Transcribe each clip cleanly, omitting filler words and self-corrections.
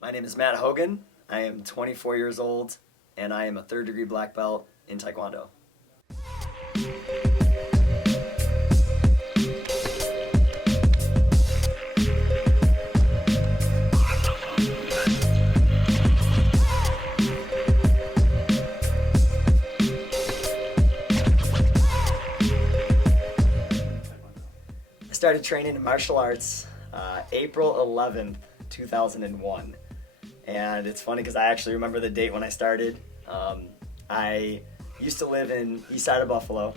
My name is Matt Hogan. I am 24 years old, and I am a third-degree black belt in Taekwondo. I started training in martial arts April 11th, 2001. And it's funny because I actually remember the date when I started. I used to live in east side of Buffalo,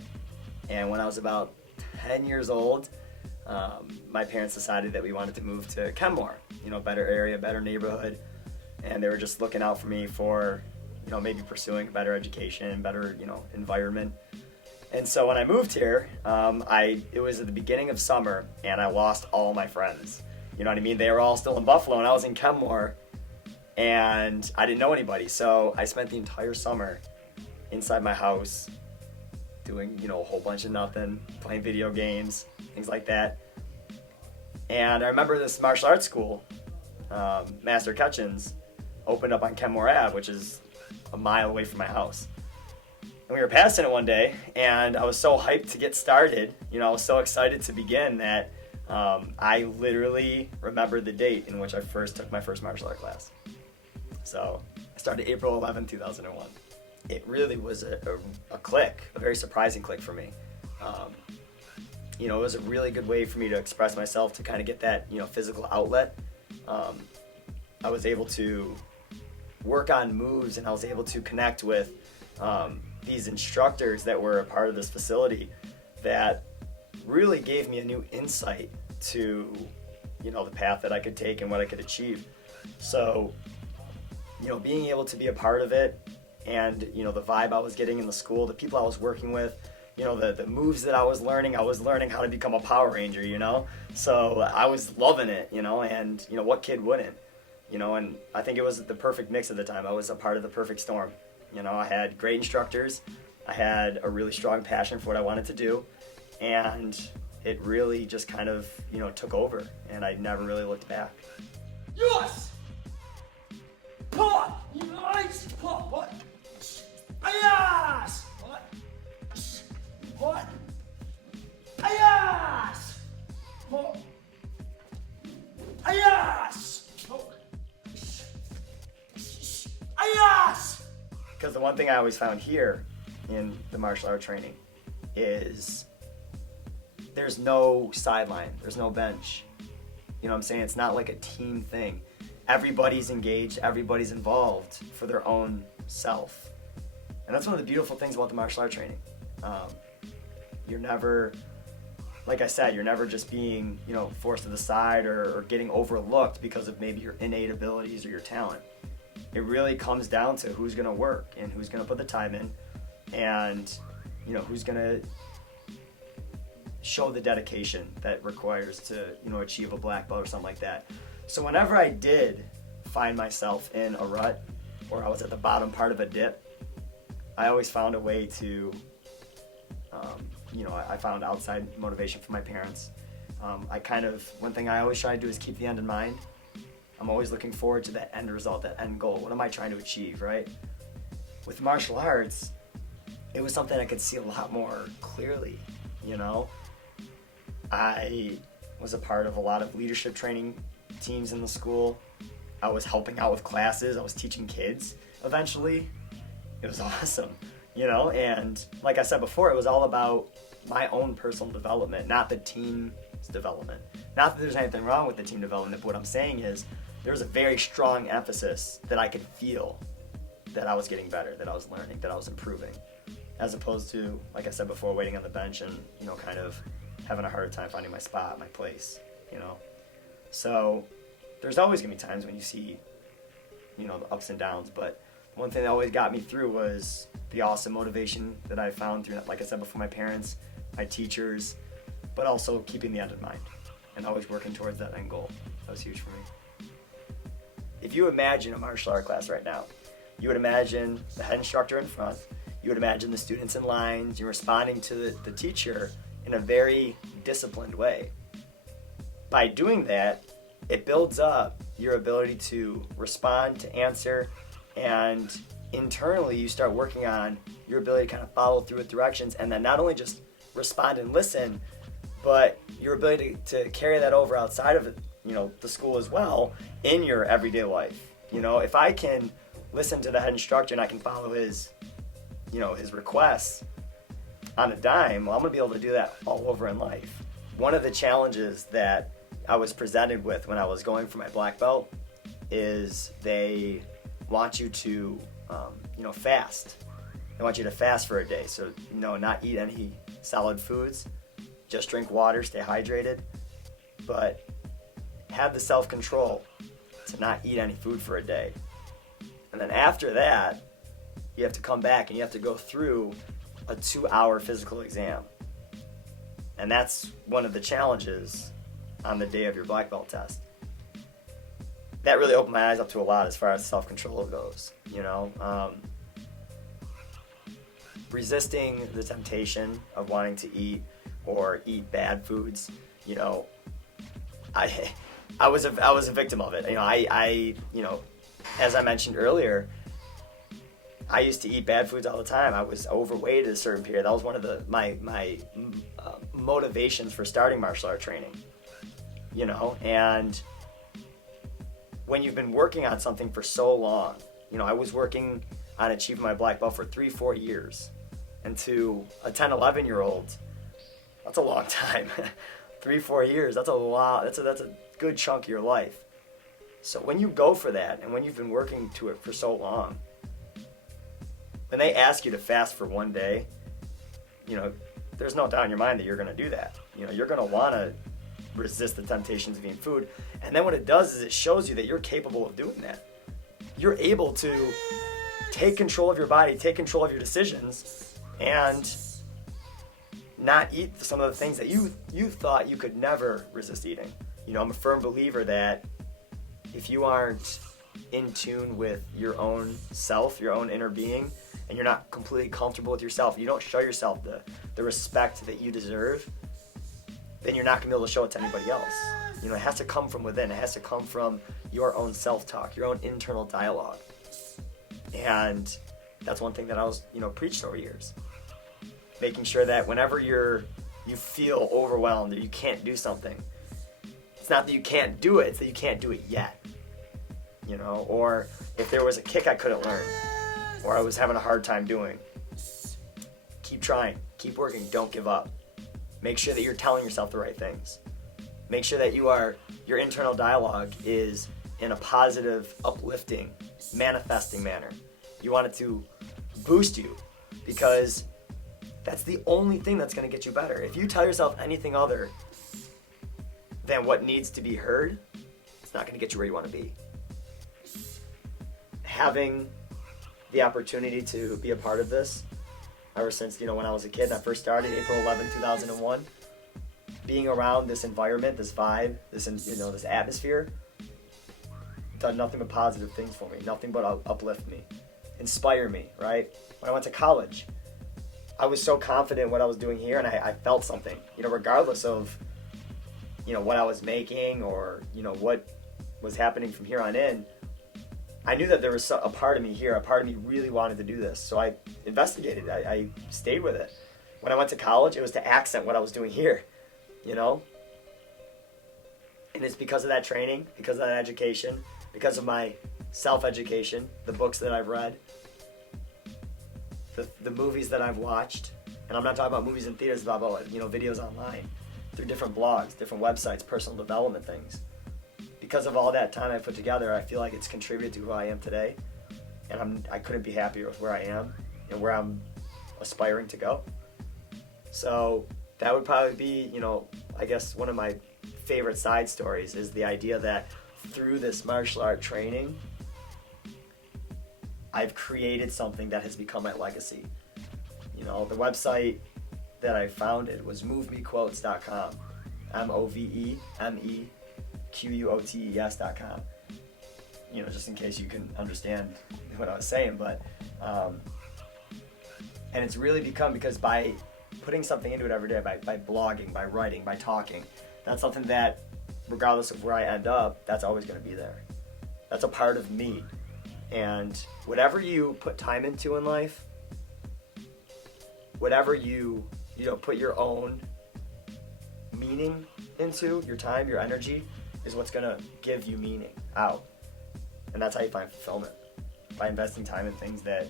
and when I was about 10 years old, my parents decided that we wanted to move to Kenmore, better area, better neighborhood, and they were just looking out for me for, maybe pursuing a better education, better, environment. And so when I moved here, it was at the beginning of summer, and I lost all my friends. You know what I mean? They were all still in Buffalo, and I was in Kenmore, and I didn't know anybody. So I spent the entire summer inside my house doing, a whole bunch of nothing, playing video games, things like that. And I remember this martial arts school, Master Ketchens, opened up on Kenmore Ave, which is a mile away from my house. And we were passing it one day, and I was so hyped to get started. I was so excited to begin that I literally remember the date in which I first took my first martial art class. So I started April 11, 2001. It really was a click, a very surprising click for me. It was a really good way for me to express myself, to kind of get that, physical outlet. I was able to work on moves, and I was able to connect with these instructors that were a part of this facility that really gave me a new insight to, the path that I could take and what I could achieve. So, being able to be a part of it, and, the vibe I was getting in the school, the people I was working with, the moves that I was learning how to become a Power Ranger, So I was loving it, and, what kid wouldn't? And I think it was the perfect mix at the time. I was a part of the perfect storm. I had great instructors, I had a really strong passion for what I wanted to do, and it really just kind of, took over, and I never really looked back. Yes! What? Yes! What? Yes! What? What? Yes! What? Yes! Yes! Because the one thing I always found here in the martial art training is there's no sideline, there's no bench. You know what I'm saying? It's not like a team thing. Everybody's engaged, everybody's involved for their own self. And that's one of the beautiful things about the martial art training. You're never, like I said, you're never just being, forced to the side or getting overlooked because of maybe your innate abilities or your talent. It really comes down to who's going to work and who's going to put the time in, and who's going to show the dedication that requires to achieve a black belt or something like that. So whenever I did find myself in a rut, or I was at the bottom part of a dip, I always found a way to I found outside motivation from my parents. One thing I always try to do is keep the end in mind. I'm always looking forward to that end result, that end goal. What am I trying to achieve, right? With martial arts, it was something I could see a lot more clearly, I was a part of a lot of leadership training teams in the school. I was helping out with classes. I was teaching kids eventually. It was awesome, and like I said before, it was all about my own personal development, not the team's development. Not that there's anything wrong with the team development, but what I'm saying is there was a very strong emphasis that I could feel that I was getting better, that I was learning, that I was improving, as opposed to, like I said before, waiting on the bench and, kind of having a harder time finding my spot, my place, So there's always gonna be times when you see, the ups and downs, but one thing that always got me through was the awesome motivation that I found through, like I said before, my parents, my teachers, but also keeping the end in mind and always working towards that end goal. That was huge for me. If you imagine a martial art class right now, you would imagine the head instructor in front, you would imagine the students in lines, you're responding to the teacher in a very disciplined way. By doing that, it builds up, your ability to respond, to answer, and internally you start working on your ability to kind of follow through with directions, and then not only just respond and listen, but your ability to carry that over outside of the school as well in your everyday life. If I can listen to the head instructor and I can follow his requests on a dime, well, I'm gonna be able to do that all over in life. One of the challenges that I was presented with when I was going for my black belt is they want you to fast. They want you to fast for a day, so not eat any solid foods, just drink water, stay hydrated, but have the self-control to not eat any food for a day. And then after that, you have to come back and you have to go through a 2-hour physical exam. And that's one of the challenges on the day of your black belt test. That really opened my eyes up to a lot as far as self-control goes. Resisting the temptation of wanting to eat or eat bad foods. I was a victim of it. As I mentioned earlier, I used to eat bad foods all the time. I was overweight at a certain period. That was one of my motivations for starting martial art training. And when you've been working on something for so long, I was working on achieving my black belt for 3-4 years. And to a 10, 11-year-old, that's a long time. 3-4 years, that's a lot. That's a good chunk of your life. So when you go for that, and when you've been working to it for so long, when they ask you to fast for one day, there's no doubt in your mind that you're going to do that. You're going to want to resist the temptations of eating food. And then what it does is it shows you that you're capable of doing that. You're able to take control of your body, take control of your decisions, and not eat some of the things that you thought you could never resist eating. I'm a firm believer that if you aren't in tune with your own self, your own inner being, and you're not completely comfortable with yourself, you don't show yourself the respect that you deserve, then you're not going to be able to show it to anybody else. It has to come from within. It has to come from your own self-talk, your own internal dialogue. And that's one thing that I was, preached over years. Making sure that whenever you feel overwhelmed or you can't do something, it's not that you can't do it, it's that you can't do it yet. Or if there was a kick I couldn't learn, or I was having a hard time doing, keep trying, keep working, don't give up. Make sure that you're telling yourself the right things. Make sure that your internal dialogue is in a positive, uplifting, manifesting manner. You want it to boost you, because that's the only thing that's going to get you better. If you tell yourself anything other than what needs to be heard, it's not going to get you where you want to be. Having the opportunity to be a part of this ever since, when I was a kid and I first started, April 11, 2001, being around this environment, this vibe, this atmosphere, done nothing but positive things for me, nothing but uplift me, inspire me, right? When I went to college, I was so confident in what I was doing here, and I felt something, regardless of, what I was making or, what was happening from here on in. I knew that there was a part of me here, a part of me really wanted to do this. So I investigated, I stayed with it. When I went to college, it was to accent what I was doing here, And it's because of that training, because of that education, because of my self-education, the books that I've read, the movies that I've watched. And I'm not talking about movies in theaters, I'm talking about, videos online, through different blogs, different websites, personal development things. Because of all that time I put together, I feel like it's contributed to who I am today, and I couldn't be happier with where I am and where I'm aspiring to go. So that would probably be, I guess one of my favorite side stories is the idea that through this martial art training, I've created something that has become my legacy. The website that I founded was movemequotes.com, movemequotes.com. Just in case you can understand what I was saying, but and it's really become because by putting something into it every day, by blogging, by writing, by talking, that's something that regardless of where I end up, that's always going to be there. That's a part of me. And whatever you put time into in life, whatever you put your own meaning into, your time, your energy, is what's gonna give you meaning out. And that's how you find fulfillment. By investing time in things that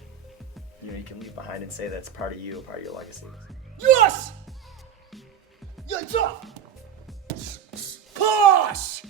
you can leave behind and say that's part of you, part of your legacy. Yes! Yeah, tough! Push!